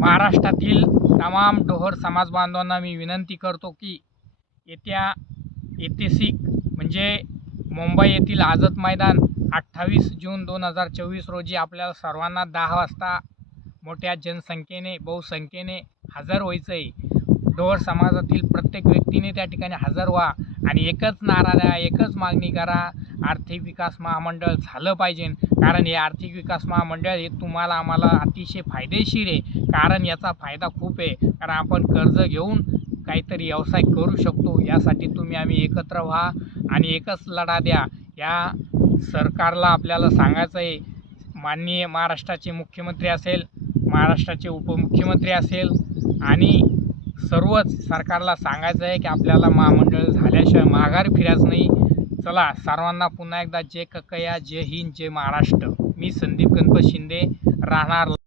महाराष्ट्रातील तमाम डोहर समाज बांधवांना मी विनंती करतो की येत्या ऐतिहासिक म्हणजे मुंबई येथील आझाद मैदान अठ्ठावीस जून दोन हजार चोवीस रोजी आपल्याला सर्वांना दहा वाजता मोठ्या जनसंख्येने बहुसंख्येने हजर व्हायचं आहे डोहर समाजातील प्रत्येक व्यक्तीने त्या ठिकाणी हजर व्हा आणि एकच नारा द्या एकच मागणी करा. आर्थिक विकास महामंडळ झालं पाहिजे. कारण हे आर्थिक विकास महामंडळ हे तुम्हाला आम्हाला अतिशय फायदेशीर आहे. कारण याचा फायदा खूप आहे. कारण आपण कर्ज घेऊन काहीतरी व्यवसाय करू शकतो. यासाठी तुम्ही आम्ही एकत्र व्हा आणि एकच लढा द्या. या सरकारला आपल्याला सांगायचं आहे. माननीय महाराष्ट्राचे मुख्यमंत्री असेल महाराष्ट्राचे उपमुख्यमंत्री असेल आणि सर्वच सरकारला सांगायचं आहे की आपल्याला महामंडळ झाल्याशिवाय माघार फिरायचं नाही. चला सर्वांना पुन्हा एकदा जय ककया जय हिंद जय महाराष्ट्र. मी संदीप गणपत शिंदे राहणार